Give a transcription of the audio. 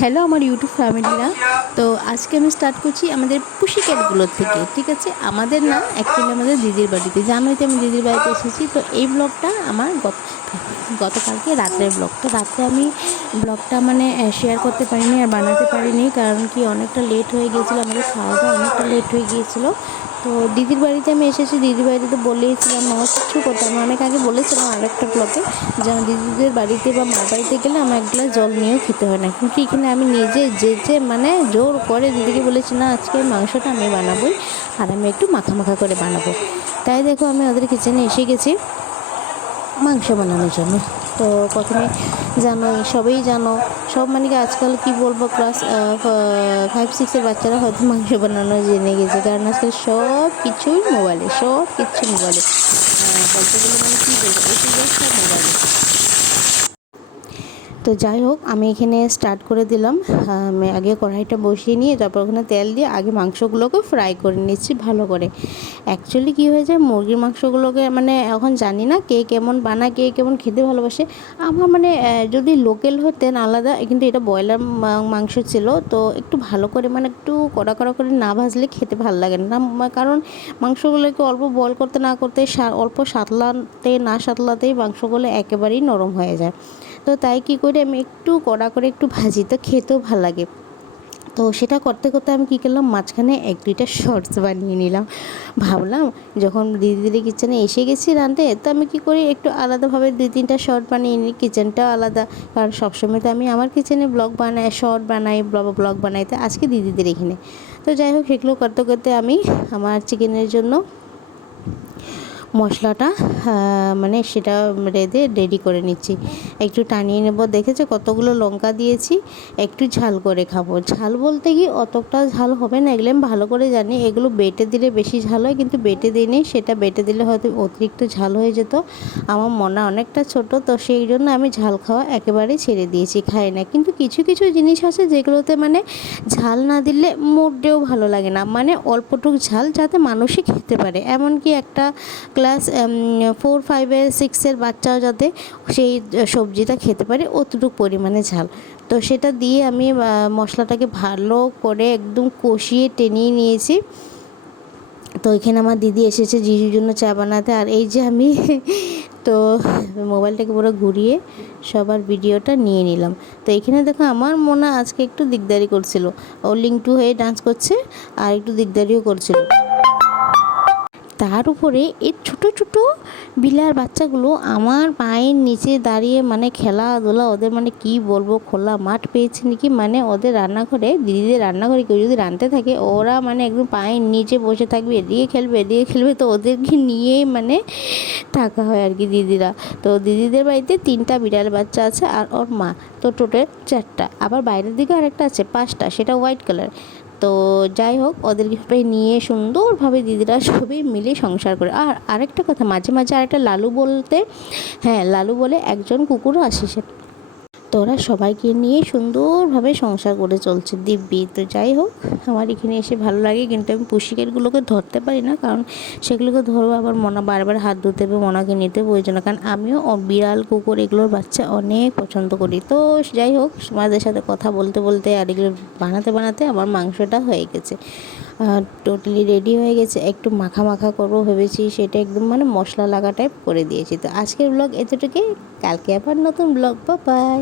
Hello আমার YouTube ফ্যামিলিরা তো আজকে আমি স্টার্ট করছি আমাদের পুষি ক্যাটগুলোর থেকে, ঠিক আছে? আমাদের না অ্যাকচুয়ালি আমাদের দিদির বাড়িতে। জানোই তো আমি দিদির বাড়িতে এসেছি, তো এই ব্লগটা আমার গত গতকালকে রাত্রের ব্লগ তো রাত্রে আমি ব্লগটা মানে শেয়ার করতে পারিনি আর বানাতে পারিনি, কারণ কি অনেকটা লেট হয়ে গিয়েছিল, আমাদের খাওয়া দাওয়া অনেকটা লেট হয়ে গিয়েছিল। তো দিদির বাড়িতে আমি এসেছি। দিদির বাড়িতে তো বলেইছিলাম আমার কিছু করতে আমি অনেক আগে বলেছিলাম আর একটা ব্লগে যে আমার দিদিদের বাড়িতে বা মার বাড়িতে গেলে আমার এক গ্লাস জল নিয়েও খেতে হয় না। কিন্তু এখানে আমি নিজে যেচে মানে জোর করে দিদিকে বলেছি, না, আজকে মাংসটা আমি বানাবোই আর আমি একটু মাখা মাখা করে বানাবো। তাই দেখো আমি ওদের কিচেনে এসে গেছি মাংস বানানোর জন্য। তো প্রথমে জানো, সবাই জানো, সব মানে কি আজকাল কি বলব ক্লাস ফাইভ সিক্সের বাচ্চারা হয়তো মাংস বানানো জেনে গেছে, কারণ আজকাল সব কিছুই মোবাইলে সব কিছু মোবাইলে বলতে গেলে মানে কী বলব এটি সব মোবাইলে তো যাই হোক, আমি এখানে স্টার্ট করে দিলাম। আগে কড়াইটা বসিয়ে নিয়ে তারপর ওখানে তেল দিয়ে আগে মাংসগুলোকে ফ্রাই করে নিচ্ছি ভালো করে। অ্যাকচুয়ালি কী যায় মুরগির মাংসগুলোকে মানে এখন জানি না কে কেমন বানায়, কে কেমন খেতে ভালোবাসে। আমার মানে যদি লোকাল হতেন আলাদা, কিন্তু এটা ব্রয়লার মাংস ছিল, তো একটু ভালো করে মানে একটু কড়া কড়া করে না ভাজলে খেতে ভালো লাগে না। কারণ মাংসগুলোকে অল্প বয়ল করতে না করতে অল্প সাতলাতে, না সাতলাতেই মাংসগুলো একেবারেই নরম হয়ে যায়। তো তাই কী করি আমি একটু কড়া করে একটু ভাজি, তো খেতেও ভালো লাগে। তো সেটা করতে করতে আমি কী করলাম, মাঝখানে এক দুইটা শর্টস বানিয়ে নিলাম। ভাবলাম যখন দিদি দিদি কিচেনে এসে গেছি রাঁধতে, তো আমি কী করি একটু আলাদাভাবে দুই তিনটা শর্ট বানিয়ে নিই কিচেনটাও আলাদা। কারণ সবসময় তো আমি আমার কিচেনে ব্লগ বানাই শর্ট বানাই ব্লগ বানাই, তো আজকে দিদিদের এখানে। তো যাই হোক, সেগুলো করতে করতে আমি আমার চিকেনের জন্য মশলাটা মানে সেটা রেঁধে রেডি করে নিচ্ছি। একটু টানিয়ে নেব। দেখেছ কতগুলো লঙ্কা দিয়েছি? একটু ঝাল করে খাব। ঝাল বলতে কি অতটা ঝাল হবে না, এগুলো আমি ভালো করে জানি। এগুলো বেটে দিলে বেশি ঝাল হয়, কিন্তু বেটে দিইনি সেটা বেটে দিলে হয়তো অতিরিক্ত ঝাল হয়ে যেত। আমার মনে অনেকটা ছোট, তো সেই জন্য আমি ঝাল খাওয়া একেবারেই ছেড়ে দিয়েছি, খাই না। কিন্তু কিছু কিছু জিনিস আছে যেগুলোতে মানে ঝাল না দিলে মোটেও ভালো লাগে না। মানে অল্পটুক ঝাল যাতে মানুষই খেতে পারে। এমনকি একটা ক্লাস ফোর ফাইভের সিক্সের বাচ্চাও যাতে সেই সবজিটা খেতে পারে অতটুকু পরিমাণে ঝাল। তো সেটা দিয়ে আমি মশলাটাকে ভালো করে একদম কষিয়ে টেনিয়ে নিয়েছি। তো এখানে আমার দিদি এসেছে জিজুর জন্য চা বানাতে। আর এই যে আমি, তো মোবাইলটাকে পুরো ঘুরিয়ে সবার ভিডিওটা নিয়ে নিলাম। তো এখানে দেখো আমার মনে আজকে একটু দিকদারি করছিল। ও লিঙ্কটু হয়ে ডান্স করছে আর একটু দিকদারিও করছিল। তার উপরে এই ছোটো ছোটো বিলার বাচ্চাগুলো আমার পায়ের নিচে দাঁড়িয়ে মানে খেলাধুলা ওদের মানে কি বলব, খোলা মাঠ পেয়েছে নাকি? মানে ওদের রান্নাঘরে, দিদিদের রান্নাঘরে কেউ যদি রাঁধতে থাকে, ওরা মানে একদম পায়ের নিচে বসে থাকবে, এদিকে খেলবে এদিকে খেলবে, তো ওদেরকে নিয়েই মানে থাকা হয় আর কি দিদিরা। তো দিদিদের বাড়িতে তিনটা বিড়াল বাচ্চা আছে আর ওর মা। তো টোটাল চারটা। আবার বাইরের দিকে আরেকটা আছে, পাঁচটা, সেটা হোয়াইট কালার তো যাই হোক ওদেরকে নিয়ে সুন্দরভাবে দিদিরা সবই মিলে সংসার করে। আর আরেকটা কথা, মাঝে মাঝে আরেকটা লালু বলতে হ্যাঁ লালু বলে একজন কুকুরও আসে তোরা সবাইকে নিয়ে সুন্দরভাবে সংসার করে চলছে, দিব্যি। তো যাই হোক, আমার এখানে এসে ভালো লাগে, কিন্তু আমি পুষিকেটগুলোকে ধরতে পারি না, কারণ সেগুলোকে ধরবো আবার মনা বারবার হাত ধুতে হবে, মনাকে নিতে প্রয়োজন কারণ আমিও বিড়াল, কুকুর এগুলোর বাচ্চা অনেক পছন্দ করি। তো যাই হোক, তোমাদের সাথে কথা বলতে বলতে আর এগুলো বানাতে বানাতে আমার মাংসটা হয়ে গেছে। টোটালি রেডি হয়ে গেছে, একটু মাখা মাখা করব ভেবেছি, সেটা একদম মানে মশলা লাগা টাইপ করে দিয়েছি। তো আজকের ব্লগ এতটুকুই, কালকে আবার নতুন ব্লগ বা বাই